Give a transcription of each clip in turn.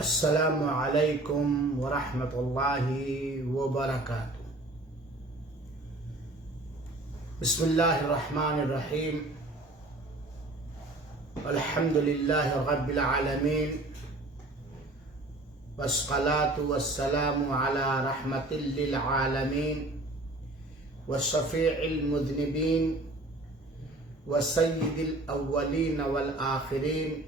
السلام علیکم ورحمۃ اللہ وبرکاتہ۔ بسم اللہ الرحمن الرحیم۔ الحمد للہ رب العالمین، والصلاة والسلام علی رحمت للعالمین، وشفیع المذنبین، وسید الاولین والآخرین،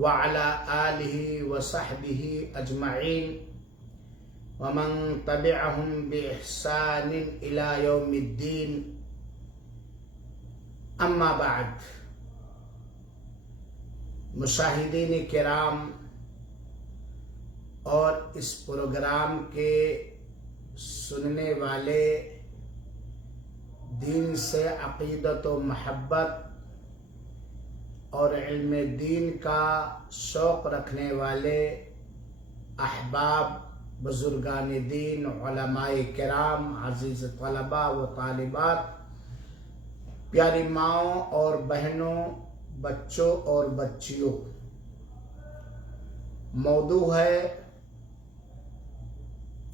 وعلى آلہ وصحبہ اجمعین، ومن تبعهم بإحسان إلى یوم الدین، اما بعد۔ مشاہدین کرام اور اس پروگرام کے سننے والے، دین سے عقیدت و محبت اور علم دین کا شوق رکھنے والے احباب، بزرگان دین، علماء کرام، عزیز طلباء و طالبات، پیاری ماؤں اور بہنوں، بچوں اور بچیوں، موضوع ہے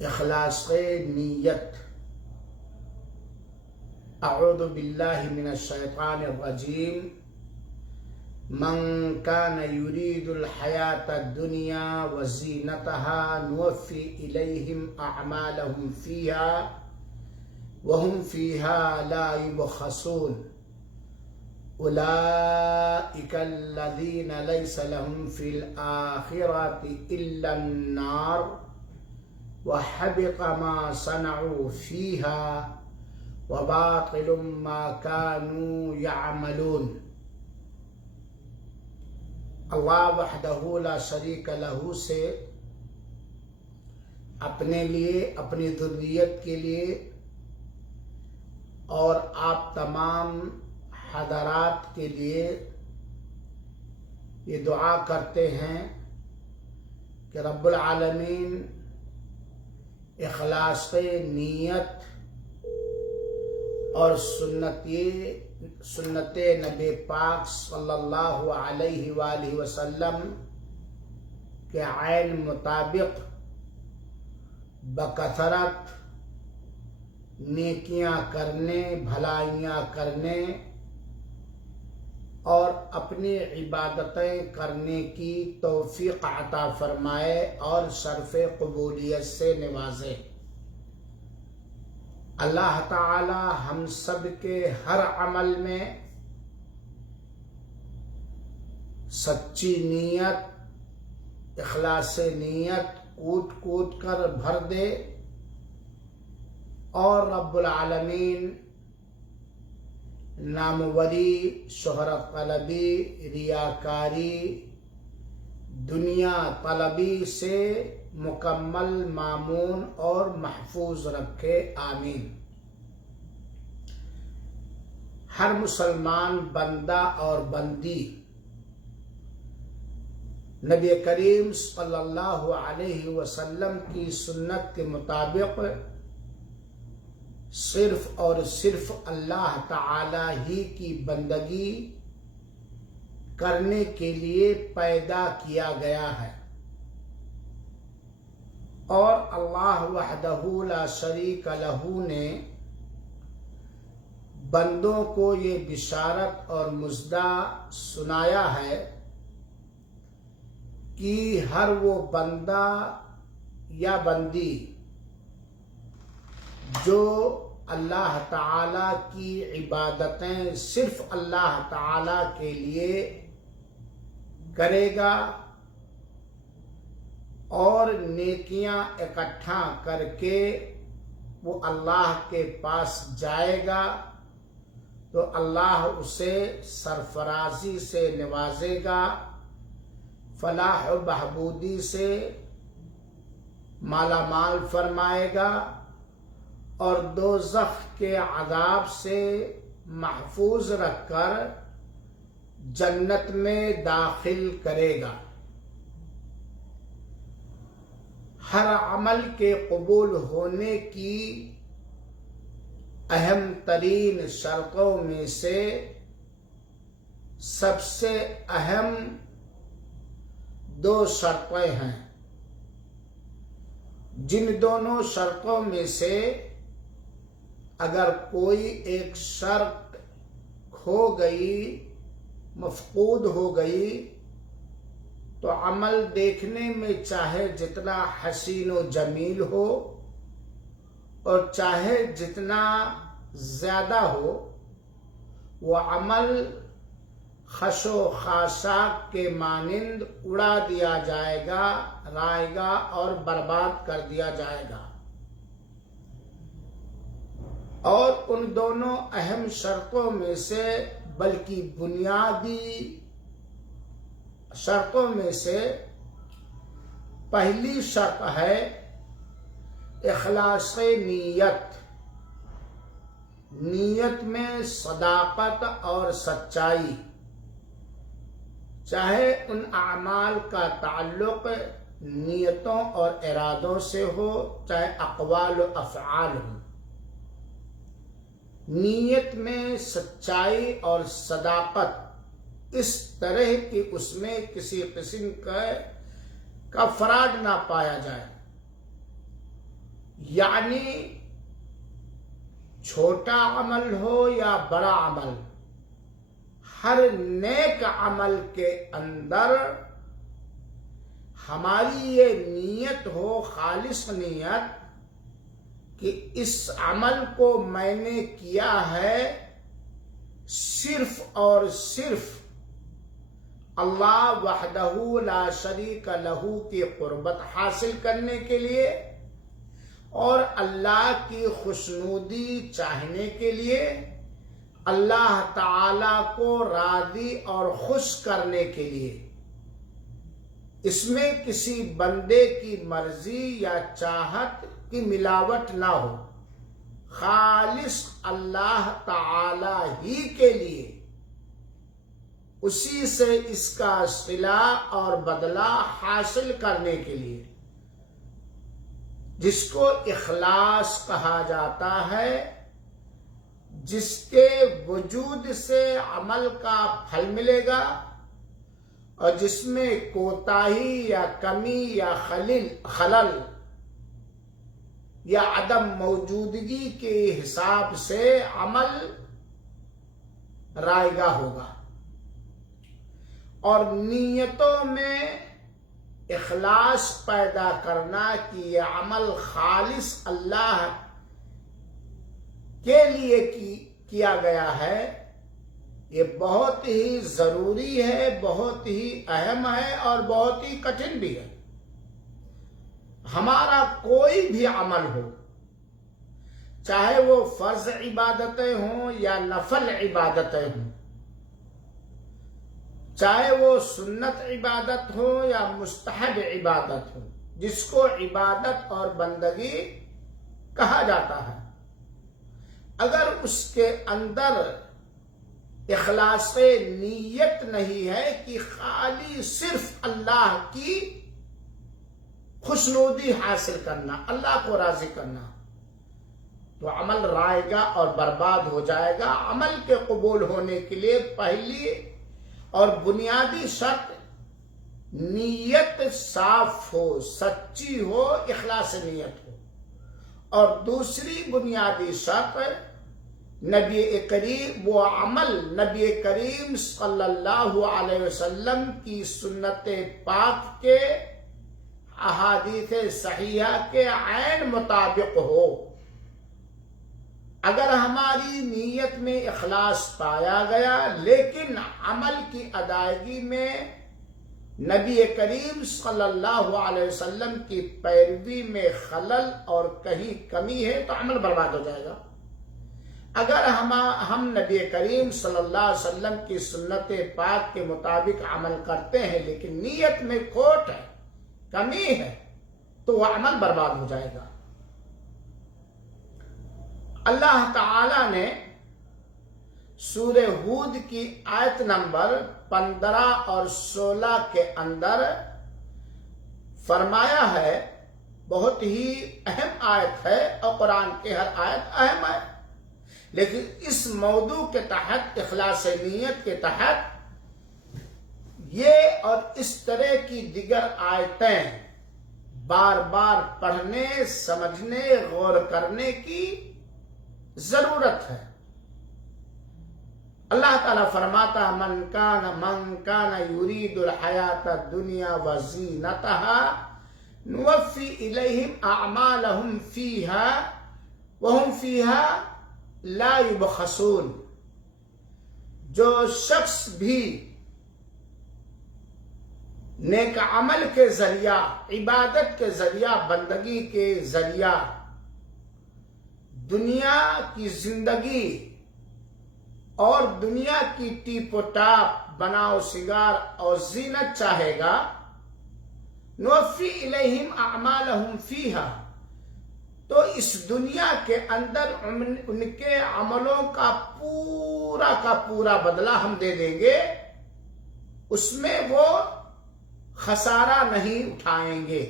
اخلاص نیت۔ اعوذ باللہ من الشیطان الرجیم۔ من كان يريد الحياة الدنيا وزينتها نوفي إليهم أعمالهم فيها وهم فيها لا يبخسون أولئك الذين ليس لهم في الآخرة إلا النار وحبط ما صنعوا فيها وباطل ما كانوا يعملون۔ اللہ وحدہ لا شریک لہ سے اپنے لیے، اپنی ذریت کے لیے اور آپ تمام حضرات کے لیے یہ دعا کرتے ہیں کہ رب العالمین اخلاص نیت اور سنت نبی پاک صلی اللہ علیہ وآلہ وسلم کے عین مطابق بکثرت نیکیاں کرنے، بھلائیاں کرنے اور اپنی عبادتیں کرنے کی توفیق عطا فرمائے اور شرف قبولیت سے نوازے۔ اللہ تعالی ہم سب کے ہر عمل میں سچی نیت، اخلاص نیت کوٹ کر بھر دے، اور رب العالمین ناموری، شہرت طلبی، ریاکاری، دنیا طلبی سے مکمل مامون اور محفوظ رکھے، آمین۔ ہر مسلمان بندہ اور بندی نبی کریم صلی اللہ علیہ وسلم کی سنت کے مطابق صرف اور صرف اللہ تعالی ہی کی بندگی کرنے کے لیے پیدا کیا گیا ہے، اور اللہ وحدہ لا شریک لہ نے بندوں کو یہ بشارت اور مژدہ سنایا ہے کہ ہر وہ بندہ یا بندی جو اللہ تعالی کی عبادتیں صرف اللہ تعالی کے لیے کرے گا اور نیکیاں اکٹھا کر کے وہ اللہ کے پاس جائے گا، تو اللہ اسے سرفرازی سے نوازے گا، فلاح و بہبودی سے مالا مال فرمائے گا، اور دوزخ کے عذاب سے محفوظ رکھ کر جنت میں داخل کرے گا۔ ہر عمل کے قبول ہونے کی اہم ترین شرطوں میں سے سب سے اہم دو شرطیں ہیں، جن دونوں شرطوں میں سے اگر کوئی ایک شرط کھو گئی، مفقود ہو گئی، تو عمل دیکھنے میں چاہے جتنا حسین و جمیل ہو اور چاہے جتنا زیادہ ہو، وہ عمل خش و خاشاک کے مانند اڑا دیا جائے گا، رائے گا اور برباد کر دیا جائے گا۔ اور ان دونوں اہم شرطوں میں سے، بلکہ بنیادی شرطوں میں سے پہلی شرط ہے اخلاص نیت، نیت میں صداقت اور سچائی، چاہے ان اعمال کا تعلق نیتوں اور ارادوں سے ہو، چاہے اقوال و افعال ہوں۔ نیت میں سچائی اور صداقت اس طرح کہ اس میں کسی قسم کا فراڈ نہ پایا جائے، یعنی چھوٹا عمل ہو یا بڑا عمل، ہر نیک عمل کے اندر ہماری یہ نیت ہو، خالص نیت، کہ اس عمل کو میں نے کیا ہے صرف اور صرف اللہ وحدہ لا شریک لہ کی قربت حاصل کرنے کے لیے اور اللہ کی خوشنودی چاہنے کے لیے، اللہ تعالی کو راضی اور خوش کرنے کے لیے۔ اس میں کسی بندے کی مرضی یا چاہت کی ملاوٹ نہ ہو، خالص اللہ تعالی ہی کے لیے، اسی سے اس کا صلہ اور بدلہ حاصل کرنے کے لیے، جس کو اخلاص کہا جاتا ہے، جس کے وجود سے عمل کا پھل ملے گا اور جس میں کوتاہی یا کمی یا خلل یا عدم موجودگی کے حساب سے عمل رائگاں ہوگا۔ اور نیتوں میں اخلاص پیدا کرنا کہ یہ عمل خالص اللہ کے لیے کیا گیا ہے، یہ بہت ہی ضروری ہے، بہت ہی اہم ہے اور بہت ہی کٹھن بھی ہے۔ ہمارا کوئی بھی عمل ہو، چاہے وہ فرض عبادتیں ہوں یا نفل عبادتیں ہوں، چاہے وہ سنت عبادت ہو یا مستحب عبادت ہو، جس کو عبادت اور بندگی کہا جاتا ہے، اگر اس کے اندر اخلاص نیت نہیں ہے کہ خالی صرف اللہ کی خوشنودی حاصل کرنا، اللہ کو راضی کرنا، تو عمل رائگا اور برباد ہو جائے گا۔ عمل کے قبول ہونے کے لیے پہلی اور بنیادی شرط نیت صاف ہو، سچی ہو، اخلاص نیت ہو، اور دوسری بنیادی شرط نبی کریم، وہ عمل نبی کریم صلی اللہ علیہ وسلم کی سنت پاک کے احادیث صحیحہ کے عین مطابق ہو۔ اگر ہماری نیت میں اخلاص پایا گیا لیکن عمل کی ادائیگی میں نبی کریم صلی اللہ علیہ وسلم کی پیروی میں خلل اور کہیں کمی ہے تو عمل برباد ہو جائے گا۔ اگر ہم نبی کریم صلی اللہ علیہ وسلم کی سنت پاک کے مطابق عمل کرتے ہیں لیکن نیت میں کھوٹ ہے، کمی ہے، تو وہ عمل برباد ہو جائے گا۔ اللہ تعالی نے سورہ ہود کی آیت نمبر 15 اور 16 کے اندر فرمایا ہے، بہت ہی اہم آیت ہے اور قرآن کی ہر آیت اہم ہے، لیکن اس موضوع کے تحت، اخلاص نیت کے تحت، یہ اور اس طرح کی دیگر آیتیں بار بار پڑھنے، سمجھنے، غور کرنے کی ضرورت ہے۔ اللہ تعالیٰ فرماتا من کان یرید الحیات الدنیا وزینتها نوفی الیہم اعمالہم فیہا وہم فیہا لا یبخسون۔ جو شخص بھی نیک عمل کے ذریعہ، عبادت کے ذریعہ، بندگی کے ذریعہ دنیا کی زندگی اور دنیا کی ٹیپ و ٹاپ، بناؤ سنگار اور زینت چاہے گا، نوفی الیہم اعمالہم فیہا، تو اس دنیا کے اندر ان کے عملوں کا پورا بدلہ ہم دے دیں گے، اس میں وہ خسارہ نہیں اٹھائیں گے۔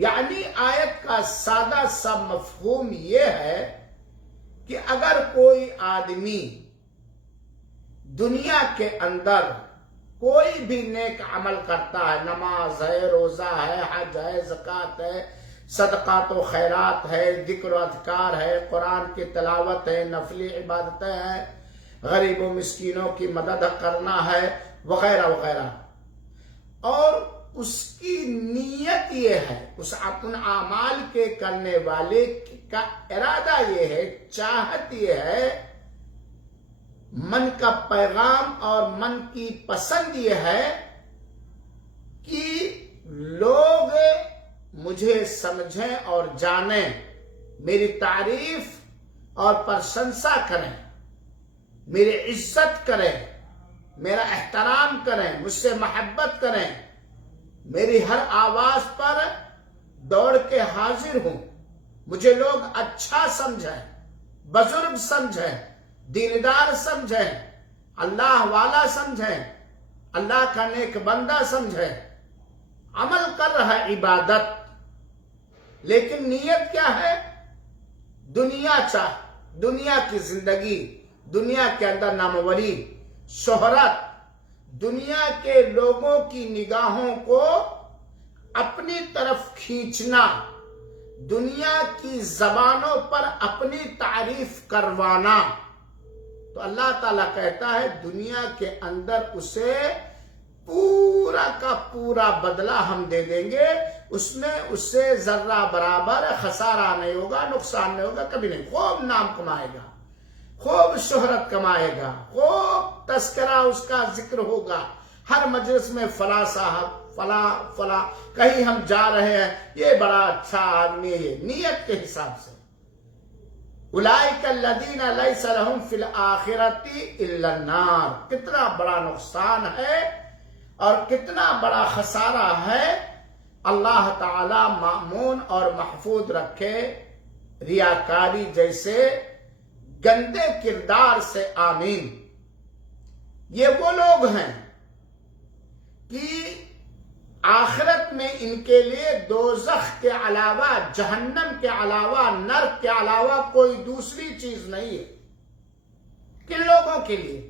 یعنی آیت کا سادہ سا مفہوم یہ ہے کہ اگر کوئی آدمی دنیا کے اندر کوئی بھی نیک عمل کرتا ہے، نماز ہے، روزہ ہے، حج ہے، زکوٰۃ ہے، صدقات و خیرات ہے، ذکر و اذکار ہے، قرآن کی تلاوت ہے، نفلی عبادتیں ہیں، غریب و مسکینوں کی مدد کرنا ہے، وغیرہ وغیرہ، اور اس کی نیت یہ ہے، ان اعمال کے کرنے والے کا ارادہ یہ ہے، چاہت یہ ہے، من کا پیغام اور من کی پسند یہ ہے کہ لوگ مجھے سمجھیں اور جانیں، میری تعریف اور پرشنسا کریں، میری عزت کریں، میرا احترام کریں، مجھ سے محبت کریں، میری ہر آواز پر دوڑ کے حاضر ہوں، مجھے لوگ اچھا سمجھیں، بزرگ سمجھیں، دیندار سمجھیں، اللہ والا سمجھیں، اللہ کا نیک بندہ سمجھیں، عمل کر رہا ہے عبادت، لیکن نیت کیا ہے؟ دنیا کی زندگی، دنیا کے اندر ناموری، شہرت، دنیا کے لوگوں کی نگاہوں کو اپنی طرف کھینچنا، دنیا کی زبانوں پر اپنی تعریف کروانا، تو اللہ تعالیٰ کہتا ہے دنیا کے اندر اسے پورا کا پورا بدلہ ہم دے دیں گے، اس میں اسے ذرہ برابر خسارہ نہیں ہوگا، نقصان نہیں ہوگا، کبھی نہیں۔ خوب نام کمائے گا، خوب شہرت کمائے گا، خوب تذکرہ اس کا ذکر ہوگا، ہر مجلس میں فلاں صاحب، فلاں کہیں ہم جا رہے ہیں، یہ بڑا اچھا آدمی ہے، نیت کے حساب سے۔ اولئک الذین لیس لہم فی الآخرۃ الا النار، کتنا بڑا نقصان ہے اور کتنا بڑا خسارہ ہے۔ اللہ تعالی مأمون اور محفوظ رکھے ریاکاری جیسے گندے کردار سے، آمین۔ یہ وہ لوگ ہیں کہ آخرت میں ان کے لیے دوزخ کے علاوہ، جہنم کے علاوہ، نرک کے علاوہ کوئی دوسری چیز نہیں ہے۔ کن لوگوں کے لیے؟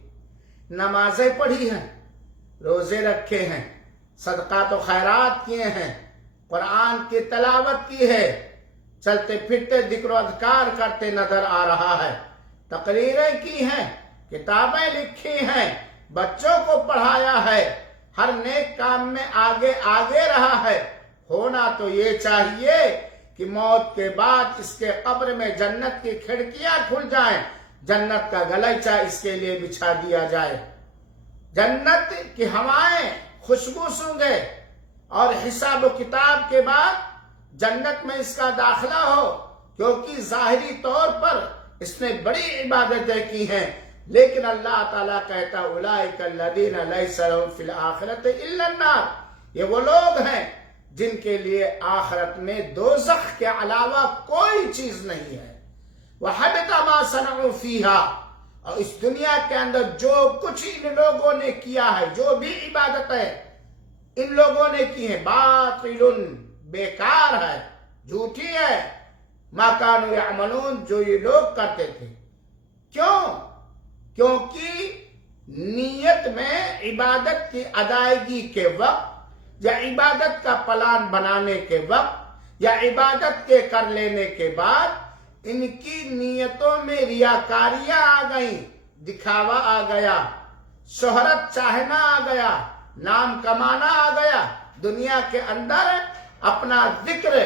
نمازیں پڑھی ہیں، روزے رکھے ہیں، صدقات و خیرات کیے ہیں، قرآن کی تلاوت کی ہے، چلتے پھرتے ذکر و اذکار کرتے نظر آ رہا ہے، تقریریں کی ہیں، کتابیں لکھی ہیں، بچوں کو پڑھایا ہے، ہر نیک کام میں آگے رہا ہے۔ ہونا تو یہ چاہیے کہ موت کے بعد اس کے قبر میں جنت کی کھڑکیاں کھل جائیں، جنت کا گلیچہ اس کے لیے بچھا دیا جائے، جنت کی ہوائیں خوشبو سونگے، اور حساب و کتاب کے بعد جنت میں اس کا داخلہ ہو، کیونکہ ظاہری طور پر اس نے بڑی عبادتیں کی ہیں، لیکن اللہ تعالیٰ کہتا اولئک الذین لیس لہم فی الآخرۃ الا النار، یہ وہ لوگ ہیں جن کے لیے آخرت میں دوزخ کے علاوہ کوئی چیز نہیں ہے۔ وحبط ما صنعوا فیہا، اور اس دنیا کے اندر جو کچھ ان لوگوں نے کیا ہے، جو بھی عبادتیں ان لوگوں نے کی ہیں، باطل، بیکار ہے، جھوٹی ہے، ما کانوا یعملون، جو یہ لوگ کرتے تھے۔ کیوں؟ کیونکہ نیت میں عبادت کی ادائیگی کے وقت یا عبادت کا پلان بنانے کے وقت یا عبادت کے کر لینے کے بعد ان کی نیتوں میں ریاکاریاں آ گئیں، دکھاوا آ گیا، شہرت چاہنا آ گیا، نام کمانا آ گیا، دنیا کے اندر اپنا ذکر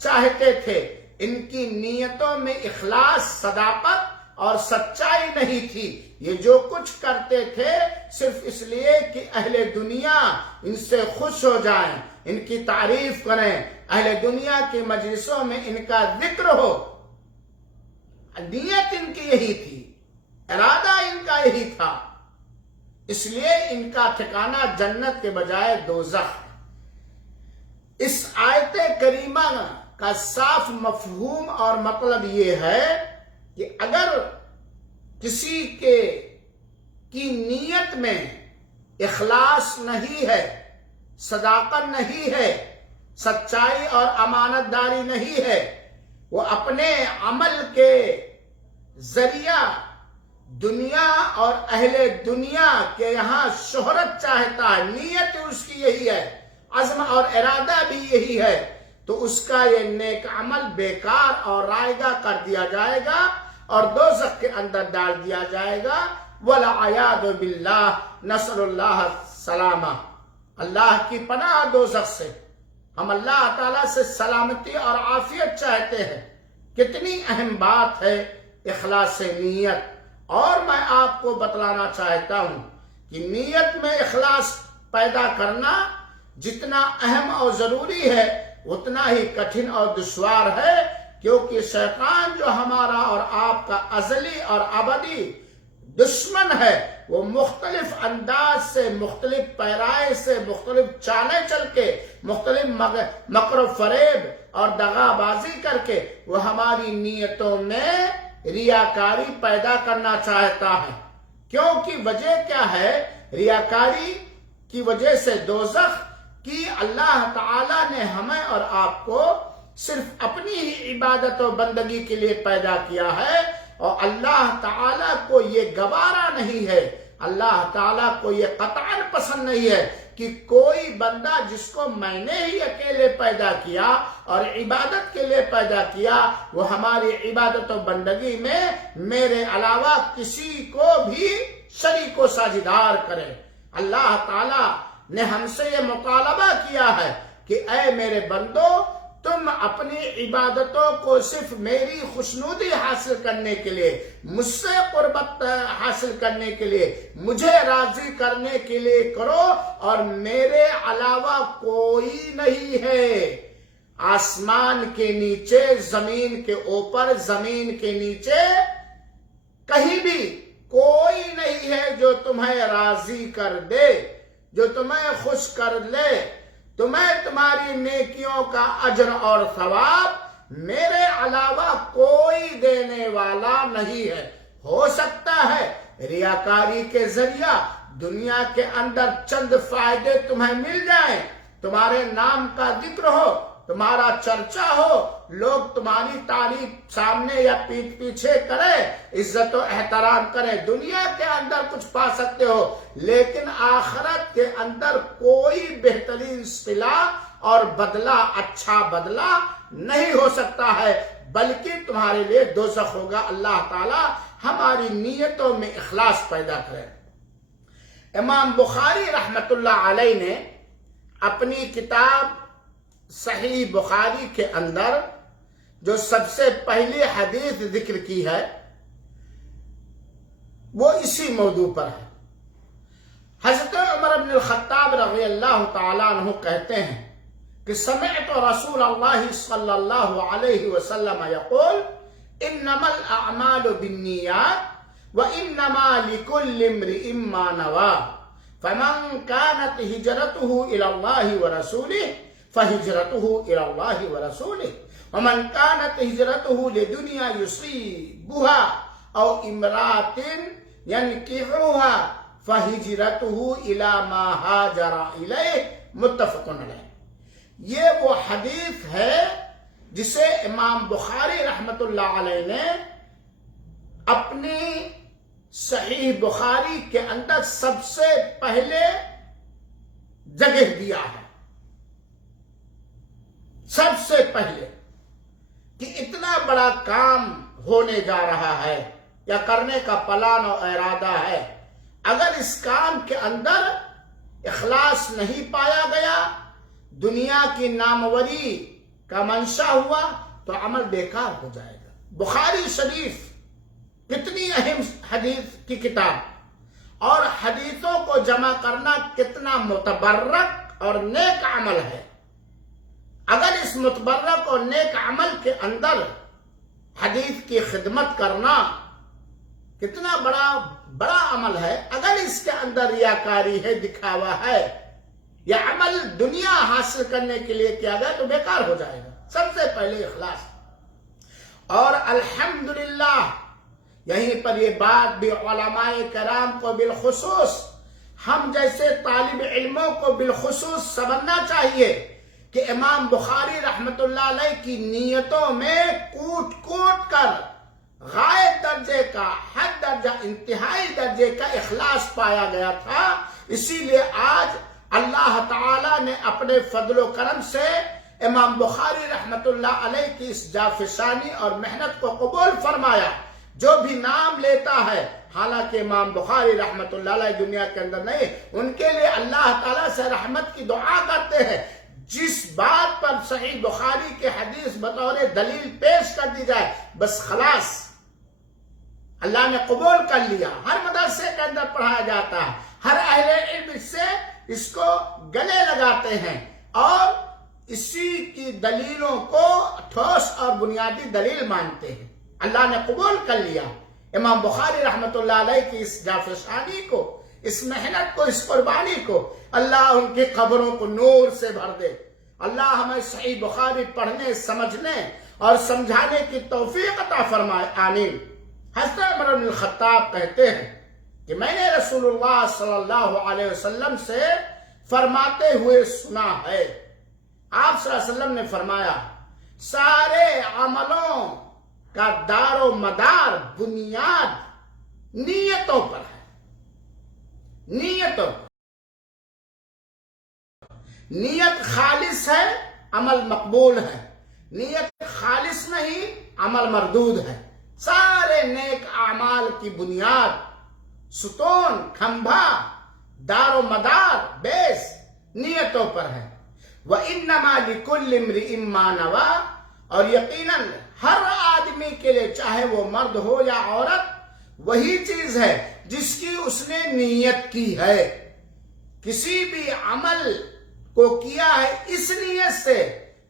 چاہتے تھے، ان کی نیتوں میں اخلاص، صداقت اور سچائی نہیں تھی۔ یہ جو کچھ کرتے تھے صرف اس لیے کہ اہل دنیا ان سے خوش ہو جائیں، ان کی تعریف کریں، اہل دنیا کی مجلسوں میں ان کا ذکر ہو۔ نیت ان کی یہی تھی، ارادہ ان کا یہی تھا، اس لیے ان کا ٹھکانہ جنت کے بجائے دوزخ ہے۔ اس آیت کریمہ کا صاف مفہوم اور مطلب یہ ہے کہ اگر کسی کی نیت میں اخلاص نہیں ہے، صداقت نہیں ہے، سچائی اور امانت داری نہیں ہے، وہ اپنے عمل کے ذریعہ دنیا اور اہل دنیا کے یہاں شہرت چاہتا ہے، نیت اس کی یہی ہے، عزم اور ارادہ بھی یہی ہے، تو اس کا یہ نیک عمل بیکار اور رائگاں کر دیا جائے گا اور دوزخ کے اندر ڈال دیا جائے گا۔ والعیاذ باللہ، نسأل اللہ السلامہ، اللہ کی پناہ دوزخ سے۔ ہم اللہ تعالیٰ سے سلامتی اور عافیت چاہتے ہیں۔ کتنی اہم بات ہے اخلاص نیت، اور میں آپ کو بتلانا چاہتا ہوں کہ نیت میں اخلاص پیدا کرنا جتنا اہم اور ضروری ہے اتنا ہی کٹھن اور دشوار ہے، کیونکہ شیطان جو ہمارا اور آپ کا ازلی اور ابدی دشمن ہے، وہ مختلف انداز سے، مختلف پیرائے سے، مختلف چالیں چل کے، مختلف مکر و فریب اور دغا بازی کر کے وہ ہماری نیتوں میں ریاکاری پیدا کرنا چاہتا ہے۔ کیونکہ وجہ کیا ہے؟ ریاکاری کی وجہ سے دوزخ کی اللہ تعالیٰ نے ہمیں اور آپ کو صرف اپنی ہی عبادت و بندگی کے لیے پیدا کیا ہے، اور اللہ تعالیٰ کو یہ گوارا نہیں ہے، اللہ تعالیٰ کو یہ قطعاً پسند نہیں ہے کہ کوئی بندہ جس کو میں نے ہی اکیلے پیدا کیا اور عبادت کے لیے پیدا کیا، وہ ہماری عبادت و بندگی میں میرے علاوہ کسی کو بھی شریک و ساجدار کرے۔ اللہ تعالیٰ نے ہم سے یہ مطالبہ کیا ہے کہ اے میرے بندو، تم اپنی عبادتوں کو صرف میری خوشنودی حاصل کرنے کے لیے، مجھ سے قربت حاصل کرنے کے لیے، مجھے راضی کرنے کے لیے کرو، اور میرے علاوہ کوئی نہیں ہے۔ آسمان کے نیچے، زمین کے اوپر، زمین کے نیچے، کہیں بھی کوئی نہیں ہے جو تمہیں راضی کر دے، جو تمہیں خوش کر لے، تمہیں تمہاری نیکیوں کا اجر اور ثواب میرے علاوہ کوئی دینے والا نہیں ہے۔ ہو سکتا ہے ریاکاری کے ذریعہ دنیا کے اندر چند فائدے تمہیں مل جائیں، تمہارے نام کا ذکر ہو، تمہارا چرچا ہو، لوگ تمہاری تعریف سامنے یا پیٹھ پیچھے کرے، عزت و احترام کرے، دنیا کے اندر کچھ پا سکتے ہو، لیکن آخرت کے اندر کوئی بہترین صلاح اور بدلہ، اچھا بدلہ نہیں ہو سکتا ہے، بلکہ تمہارے لیے دوزخ ہوگا۔ اللہ تعالی ہماری نیتوں میں اخلاص پیدا کرے۔ امام بخاری رحمت اللہ علیہ نے اپنی کتاب صحیح بخاری کے اندر جو سب سے پہلی حدیث ذکر کی ہے وہ اسی موضوع پر ہے۔ حضرت عمر بن الخطاب رضی اللہ تعالیٰ عنہ کہتے ہیں کہ سمعت رسول اللہ صلی اللہ علیہ وسلم یقول انما الاعمال بالنیات وانما لكل امرئ ما نوى فمن كانت هجرته الى الله ورسوله فهجرته الى الله ورسوله ومن كانت هجرته لدنيا يصيبها او امرأة ينكحها فهجرته الى ما هاجر اليه متفق علیہ۔ یہ وہ حدیث ہے جسے امام بخاری رحمت اللہ علیہ نے اپنی صحیح بخاری کے اندر سب سے پہلے جگہ دیا ہے، سب سے پہلے، کہ اتنا بڑا کام ہونے جا رہا ہے یا کرنے کا پلان اور ارادہ ہے، اگر اس کام کے اندر اخلاص نہیں پایا گیا، دنیا کی ناموری کا منشا ہوا، تو عمل بیکار ہو جائے گا۔ بخاری شریف کتنی اہم حدیث کی کتاب، اور حدیثوں کو جمع کرنا کتنا متبرک اور نیک عمل ہے۔ اگر اس متبرک اور نیک عمل کے اندر حدیث کی خدمت کرنا کتنا بڑا عمل ہے، اگر اس کے اندر ریاکاری ہے، دکھاوا ہے، یا عمل دنیا حاصل کرنے کے لیے کیا گیا، تو بیکار ہو جائے گا۔ سب سے پہلے اخلاص۔ اور الحمدللہ یہیں پر یہ بات بھی علماء کرام کو بالخصوص، ہم جیسے طالب علموں کو بالخصوص سمجھنا چاہیے کہ امام بخاری رحمت اللہ علیہ کی نیتوں میں کوٹ کوٹ کر غائب درجے کا، حد درجہ، انتہائی درجے کا اخلاص پایا گیا تھا۔ اسی لیے آج اللہ تعالی نے اپنے فضل و کرم سے امام بخاری رحمت اللہ علیہ کی اس جافشانی اور محنت کو قبول فرمایا۔ جو بھی نام لیتا ہے، حالانکہ امام بخاری رحمت اللہ علیہ دنیا کے اندر نہیں، ان کے لیے اللہ تعالیٰ سے رحمت کی دعا کرتے ہیں۔ جس بات پر صحیح بخاری کے حدیث بطور دلیل پیش کر دی جائے، بس خلاص اللہ نے قبول کر لیا۔ ہر مدرسے کے اندر پڑھایا جاتا ہے، ہر اہل علم سے اس کو گلے لگاتے ہیں، اور اسی کی دلیلوں کو ٹھوس اور بنیادی دلیل مانتے ہیں۔ اللہ نے قبول کر لیا امام بخاری رحمت اللہ علیہ کی اس جافشانی کو، اس محنت کو، اس قربانی کو۔ اللہ ان کی قبروں کو نور سے بھر دے۔ اللہ ہمیں صحیح بخاری پڑھنے، سمجھنے اور سمجھانے کی توفیق عطا فرمائے، آمین۔ حضرت عمر بن الخطاب کہتے ہیں کہ میں نے رسول اللہ صلی اللہ علیہ وسلم سے فرماتے ہوئے سنا ہے، آپ صلی اللہ علیہ وسلم نے فرمایا، سارے عملوں کا دار و مدار، بنیاد نیتوں پر ہے۔ نیتوں، نیت خالص ہے، عمل مقبول ہے۔ نیت خالص نہیں، عمل مردود ہے۔ سارے نیک اعمال کی بنیاد، ستون، کھمبا، دار و مدار، بیس نیتوں پر ہے۔ وَإِنَّمَا لِكُلِّ امْرِئٍ مَّا نَوَىٰ، اور یقیناً ہر آدمی کے لیے، چاہے وہ مرد ہو یا عورت، وہی چیز ہے جس کی اس نے نیت کی ہے۔ کسی بھی عمل کو کیا ہے اس نیت سے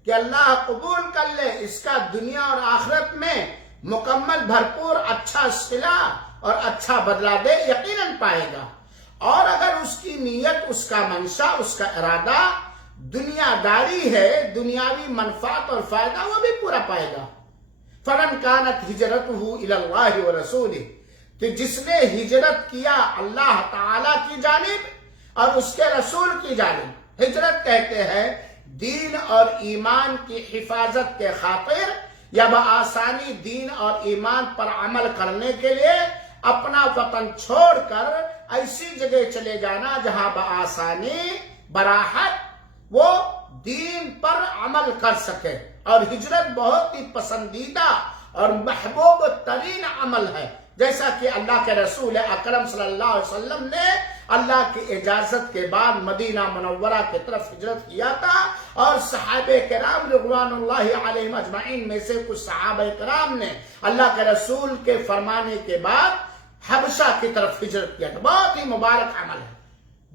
کہ اللہ قبول کر لے، اس کا دنیا اور آخرت میں مکمل بھرپور اچھا صلہ اور اچھا بدلہ دے، یقیناً پائے گا۔ اور اگر اس کی نیت، اس کا منشا، اس کا ارادہ دنیا داری ہے، دنیاوی منفعت اور فائدہ، وہ بھی پورا پائے گا۔ فَمَنْ كَانَتْ هِجْرَتُهُ إِلَى اللَّهِ وَرَسُولِهِ، تو جس نے ہجرت کیا اللہ تعالی کی جانب اور اس کے رسول کی جانب، ہجرت کہتے ہیں دین اور ایمان کی حفاظت کے خاطر، یا بآسانی دین اور ایمان پر عمل کرنے کے لیے اپنا وطن چھوڑ کر ایسی جگہ چلے جانا جہاں بآسانی، براحت وہ دین پر عمل کر سکے۔ اور ہجرت بہت ہی پسندیدہ اور محبوب ترین عمل ہے، جیسا کہ اللہ کے رسول اکرم صلی اللہ علیہ وسلم نے اللہ کی اجازت کے بعد مدینہ منورہ کی طرف ہجرت کیا تھا، اور صحابہ کرام رضوان اللہ علیہم اجمعین میں سے کچھ صحابہ کرام نے اللہ کے رسول کے فرمانے کے بعد حبشہ کی طرف ہجرت کیا تھا۔ بہت ہی مبارک عمل ہے،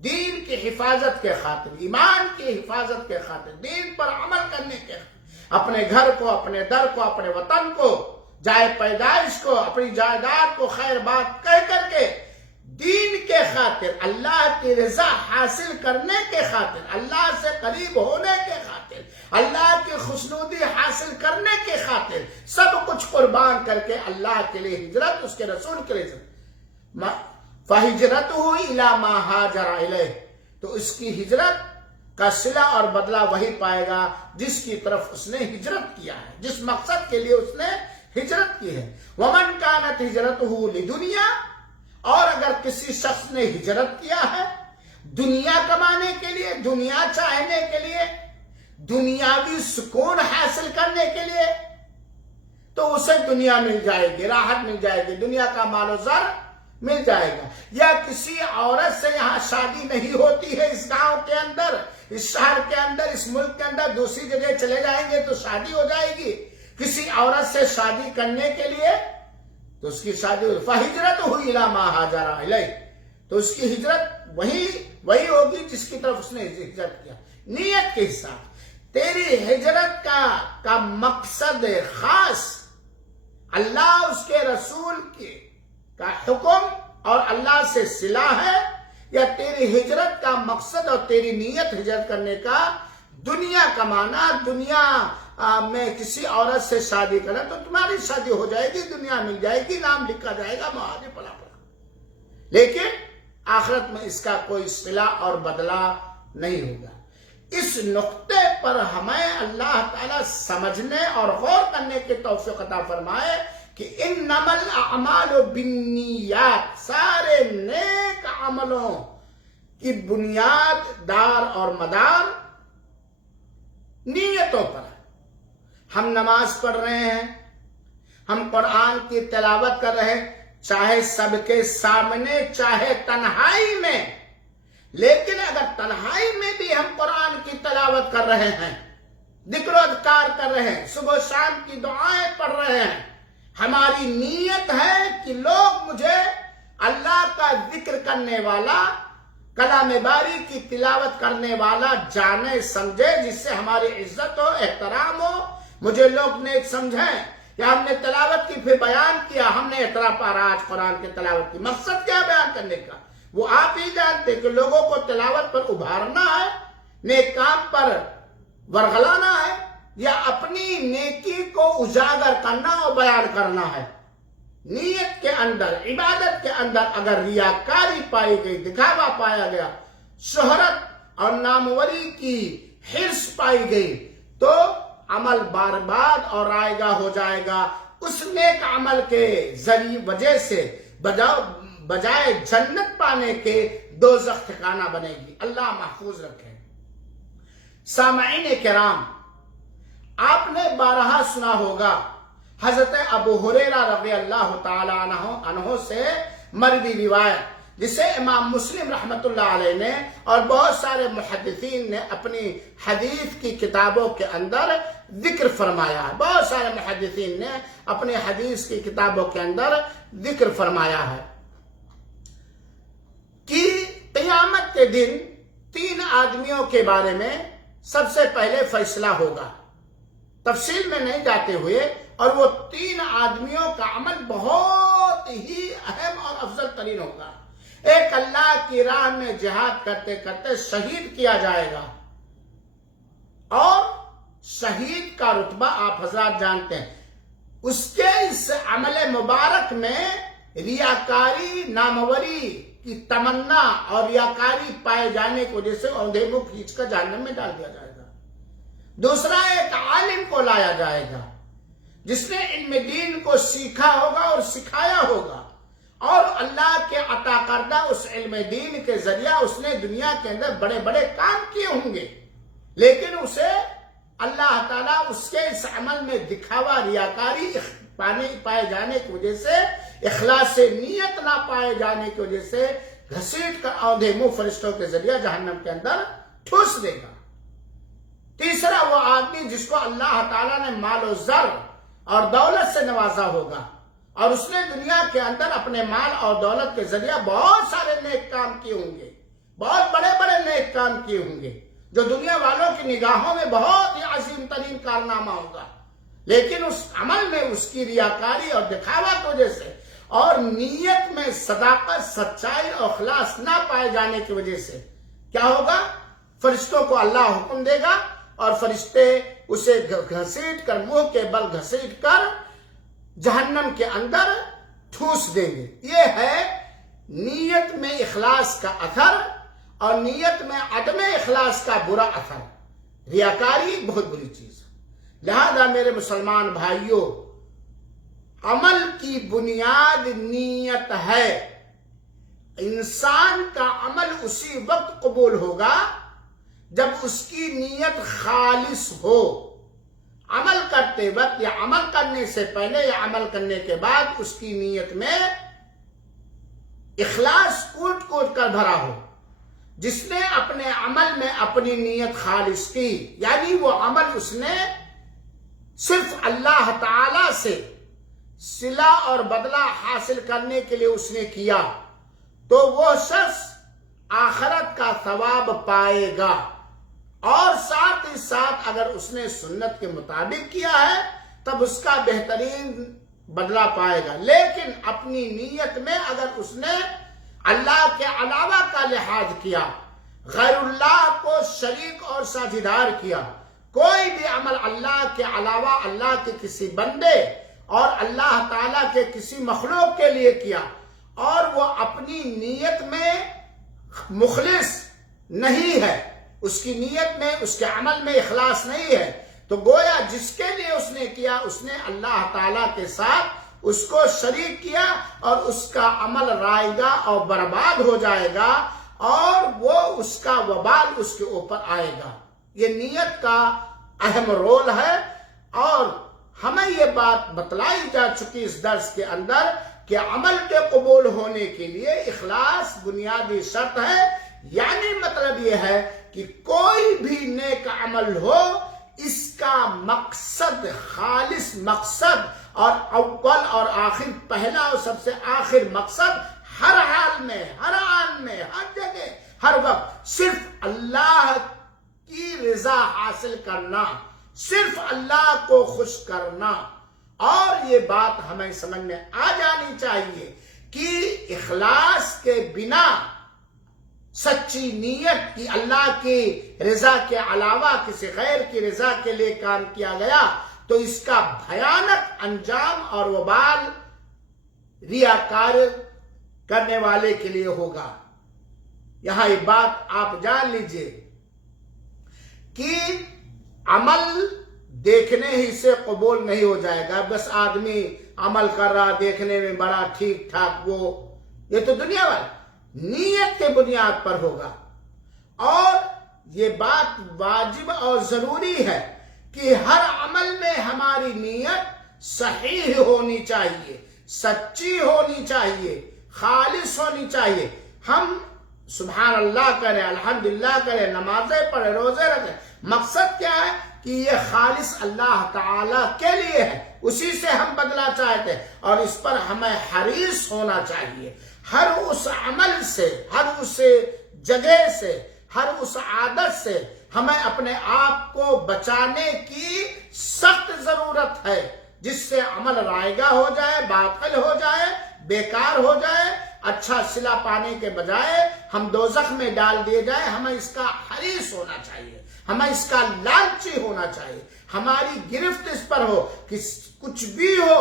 دین کی حفاظت کے خاطر، ایمان کی حفاظت کے خاطر، دین پر عمل کرنے کے خاطر، اپنے گھر کو، اپنے در کو، اپنے وطن کو، جائے پیدائش کو، اپنی جائیداد کو خیر بات کہہ کر کے دین کے خاطر، اللہ کی رضا حاصل کرنے کے خاطر، اللہ سے قریب ہونے کے خاطر، اللہ کی خوشنودی حاصل کرنے کے خاطر سب کچھ قربان کر کے اللہ کے لیے ہجرت، اس کے رسول کے لیے فَهِجْرَتُهُ إِلَى مَا هَاجَرَ إِلَيْهِ، تو اس کی ہجرت کا صلہ اور بدلہ وہی پائے گا جس کی طرف اس نے ہجرت کیا ہے، جس مقصد کے لیے اس نے ہجرت کی ہے۔ وَمَنْ كَانَتْ هِجْرَتُهُ لِدُنْيَا، اور اگر کسی شخص نے ہجرت کیا ہے دنیا کمانے کے لیے، دنیا چاہنے کے لیے، دنیاوی سکون حاصل کرنے کے لیے، تو اسے دنیا مل جائے گی، راحت مل جائے گی، دنیا کا مال و زر مل جائے گا۔ یا کسی عورت سے یہاں شادی نہیں ہوتی ہے اس گاؤں کے اندر، اس شہر کے اندر، اس ملک کے اندر، دوسری جگہ چلے جائیں گے تو شادی ہو جائے گی۔ کسی عورت سے شادی کرنے کے لیے تو اس کی شادی ہوئی، فَهِجْرَتُهُ إِلَىٰ مَا هَاجَرَ إِلَيْهِ، تو اس کی ہجرت وہی ہوگی جس کی طرف اس نے ہجرت کیا۔ نیت کے حساب تیری ہجرت کا مقصد خاص اللہ، اس کے رسول کا حکم اور اللہ سے صلہ ہے، یا تیری ہجرت کا مقصد اور تیری نیت ہجرت کرنے کا دنیا کمانا، دنیا میں کسی عورت سے شادی کرنا، تو تمہاری شادی ہو جائے گی، دنیا مل جائے گی، نام لکھا جائے گا، معاہدے پلا لیکن آخرت میں اس کا کوئی صلہ اور بدلہ نہیں ہوگا۔ اس نقطے پر ہمیں اللہ تعالیٰ سمجھنے اور غور کرنے کی توفیق عطا فرمائے کہ انما الاعمال بالنیات، سارے نیک عملوں کی بنیاد، دار اور مدار نیتوں پر ہے۔ ہم نماز پڑھ رہے ہیں، ہم قرآن کی تلاوت کر رہے ہیں، چاہے سب کے سامنے، چاہے تنہائی میں، لیکن اگر تنہائی میں بھی ہم قرآن کی تلاوت کر رہے ہیں، ذکر و اذکار کر رہے ہیں، صبح و شام کی دعائیں پڑھ رہے ہیں، ہماری نیت ہے کہ لوگ مجھے اللہ کا ذکر کرنے والا، کلام باری کی تلاوت کرنے والا جانے سمجھے، جس سے ہماری عزت ہو، احترام ہو، مجھے لوگ نیک سمجھیں، یا ہم نے تلاوت کی پھر بیان کیا، ہم نے اتنا پارا آج قرآن کی تلاوت کی، مقصد کیا بیان کرنے کا؟ وہ آپ ہی جانتے کہ لوگوں کو تلاوت پر ابھارنا ہے، نیک کام پر ورغلانا ہے، یا اپنی نیکی کو اجاگر کرنا اور بیان کرنا ہے۔ نیت کے اندر، عبادت کے اندر اگر ریاکاری پائی گئی، دکھاوا پایا گیا، شہرت اور ناموری کی حرص پائی گئی، تو عمل برباد اور رائے گاہ ہو جائے گا۔ اس نیک عمل کے ذریعے وجہ سے بجائے جنت پانے کے دوزخ ٹھکانہ بنے گی۔ اللہ محفوظ رکھے۔ سامعین کرام، آپ نے بارہا سنا ہوگا حضرت ابو ہریرہ رضی اللہ تعالی عنہ سے مروی روایت، جسے امام مسلم رحمت اللہ علیہ نے اور بہت سارے محدثین نے اپنی حدیث کی کتابوں کے اندر ذکر فرمایا ہے۔ بہت سارے محدثین نے اپنی حدیث کی کتابوں کے اندر ذکر فرمایا ہے کہ قیامت کے دن 3 آدمیوں کے بارے میں سب سے پہلے فیصلہ ہوگا، تفصیل میں نہیں جاتے ہوئے، اور وہ 3 آدمیوں کا عمل بہت ہی اہم اور افضل ترین ہوگا۔ ایک اللہ کی راہ میں جہاد کرتے کرتے شہید کیا جائے گا، اور شہید کا رتبہ آپ حضرات جانتے ہیں، اس کے اس عمل مبارک میں ریاکاری، ناموری کی تمنا اور ریاکاری پائے جانے کی وجہ سے اوندھے منہ کھینچ کر جہنم میں ڈال دیا جائے گا۔ دوسرا، ایک عالم کو لایا جائے گا جس نے علم دین کو سیکھا ہوگا اور سکھایا ہوگا، اور اللہ کے عطا کردہ اس علم دین کے ذریعہ اس نے دنیا کے اندر بڑے بڑے کام کیے ہوں گے، لیکن اسے اللہ تعالیٰ اس کے اس عمل میں دکھاوا، ریاکاری پائے جانے کی وجہ سے، اخلاص نیت نہ پائے جانے کی وجہ سے گھسیٹ کر اوندھے منہ فرشتوں کے ذریعہ جہنم کے اندر ٹھوس دے گا۔ تیسرا، وہ آدمی جس کو اللہ تعالیٰ نے مال و زر اور دولت سے نوازا ہوگا، اور اس نے دنیا کے اندر اپنے مال اور دولت کے ذریعہ بہت سارے نیک کام کیے ہوں گے، بہت بڑے بڑے نیک کام کیے ہوں گے، جو دنیا والوں کی نگاہوں میں بہت ہی عظیم ترین کارنامہ ہوگا، لیکن اس عمل میں اس کی ریاکاری اور دکھاوا کی وجہ سے، اور نیت میں صداقت، سچائی اور اخلاص نہ پائے جانے کی وجہ سے کیا ہوگا؟ فرشتوں کو اللہ حکم دے گا، اور فرشتے اسے گھسیٹ کر، منہ کے بل گھسیٹ کر جہنم کے اندر ٹھوس دیں گے۔ یہ ہے نیت میں اخلاص کا اثر، اور نیت میں عدم اخلاص کا برا اثر۔ ریاکاری بہت بری چیز ہے۔ لہذا میرے مسلمان بھائیوں، عمل کی بنیاد نیت ہے۔ انسان کا عمل اسی وقت قبول ہوگا جب اس کی نیت خالص ہو. عمل کرتے وقت یا عمل کرنے سے پہلے یا عمل کرنے کے بعد اس کی نیت میں اخلاص کوٹ کوٹ کر بھرا ہو. جس نے اپنے عمل میں اپنی نیت خالص کی، یعنی وہ عمل اس نے صرف اللہ تعالی سے صلہ اور بدلہ حاصل کرنے کے لیے اس نے کیا، تو وہ شخص آخرت کا ثواب پائے گا. اور ساتھ ہی ساتھ اگر اس نے سنت کے مطابق کیا ہے تب اس کا بہترین بدلہ پائے گا. لیکن اپنی نیت میں اگر اس نے اللہ کے علاوہ کا لحاظ کیا، غیر اللہ کو شریک اور ساجھیدار کیا، کوئی بھی عمل اللہ کے علاوہ اللہ کے کسی بندے اور اللہ تعالیٰ کے کسی مخلوق کے لیے کیا، اور وہ اپنی نیت میں مخلص نہیں ہے، اس کی نیت میں اس کے عمل میں اخلاص نہیں ہے، تو گویا جس کے لیے اس نے کیا اس نے اللہ تعالیٰ کے ساتھ اس کو شریک کیا، اور اس کا عمل رائگا اور برباد ہو جائے گا، اور وہ اس کا وبال اس کے اوپر آئے گا. یہ نیت کا اہم رول ہے، اور ہمیں یہ بات بتلائی جا چکی اس درس کے اندر کہ عمل کے قبول ہونے کے لیے اخلاص بنیادی شرط ہے. یعنی مطلب یہ ہے کہ کوئی بھی نیک عمل ہو، اس کا مقصد خالص مقصد اور اول اور آخر، پہلا اور سب سے آخر مقصد ہر حال میں ہر جگہ ہر وقت صرف اللہ کی رضا حاصل کرنا، صرف اللہ کو خوش کرنا. اور یہ بات ہمیں سمجھ میں آ جانی چاہیے کہ اخلاص کے بنا سچی نیت کی اللہ کی رضا کے علاوہ کسی غیر کی رضا کے لیے کام کیا گیا تو اس کا بھیانک انجام اور وبال ریاکار کرنے والے کے لیے ہوگا. یہاں یہ بات آپ جان لیجئے کہ عمل دیکھنے ہی سے قبول نہیں ہو جائے گا. بس آدمی عمل کر رہا دیکھنے میں بڑا ٹھیک ٹھاک، وہ یہ تو دنیا والا نیت کے بنیاد پر ہوگا. اور یہ بات واجب اور ضروری ہے کہ ہر عمل میں ہماری نیت صحیح ہونی چاہیے، سچی ہونی چاہیے، خالص ہونی چاہیے. ہم سبحان اللہ کریں، الحمدللہ کریں، نمازیں پڑھیں، روزے رکھیں، مقصد کیا ہے کہ یہ خالص اللہ تعالی کے لیے ہے، اسی سے ہم بدلہ چاہتے ہیں، اور اس پر ہمیں حریص ہونا چاہیے. ہر اس عمل سے، ہر اس جگہ سے، ہر اس عادت سے ہمیں اپنے آپ کو بچانے کی سخت ضرورت ہے، جس سے عمل رائگا ہو جائے، باطل ہو جائے، بیکار ہو جائے، اچھا صلہ پانے کے بجائے ہم دوزخ میں ڈال دیے جائے. ہمیں اس کا حریص ہونا چاہیے، ہمیں اس کا لالچی ہونا چاہیے، ہماری گرفت اس پر ہو کہ کچھ بھی ہو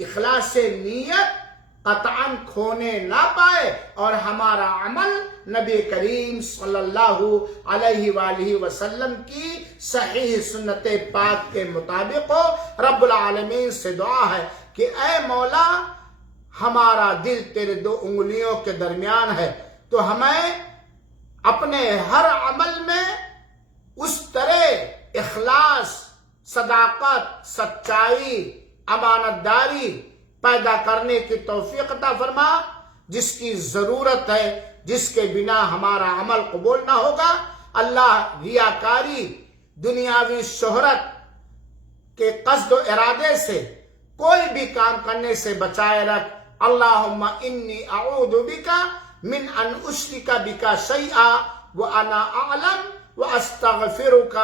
اخلاص سے نیت قطعاً کھونے نہ پائے، اور ہمارا عمل نبی کریم صلی اللہ علیہ وآلہ وسلم کی صحیح سنت پاک کے مطابق ہو. رب العالمین سے دعا ہے کہ اے مولا، ہمارا دل تیرے دو انگلیوں کے درمیان ہے، تو ہمیں اپنے ہر عمل میں اس طرح اخلاص، صداقت، سچائی، امانت داری پیدا کرنے کی توفیق عطا فرما جس کی ضرورت ہے، جس کے بنا ہمارا عمل قبول نہ ہوگا. اللہ ریاکاری، دنیاوی شہرت کے قصد و ارادے سے کوئی بھی کام کرنے سے بچائے رکھ. اللہم انی اعوذ بکا من ان اشرک بکا شیئا وانا اعلم واستغفرک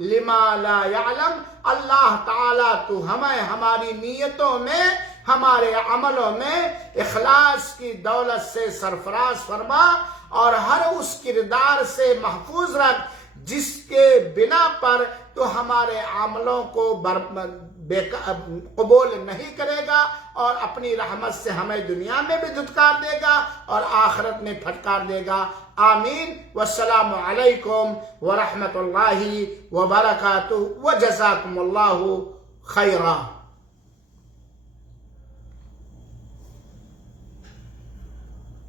لما لا یعلم. اللہ تعالیٰ تو ہمیں ہماری نیتوں میں، ہمارے عملوں میں اخلاص کی دولت سے سرفراز فرما، اور ہر اس کردار سے محفوظ رکھ جس کے بنا پر تو ہمارے عملوں کو قبول نہیں کرے گا، اور اپنی رحمت سے ہمیں دنیا میں بھی دھتکار دے گا اور آخرت میں پھٹکار دے گا. آمین. والسلام علیکم ورحمۃ اللہ وبرکاتہ، وجزاکم اللہ خیرا.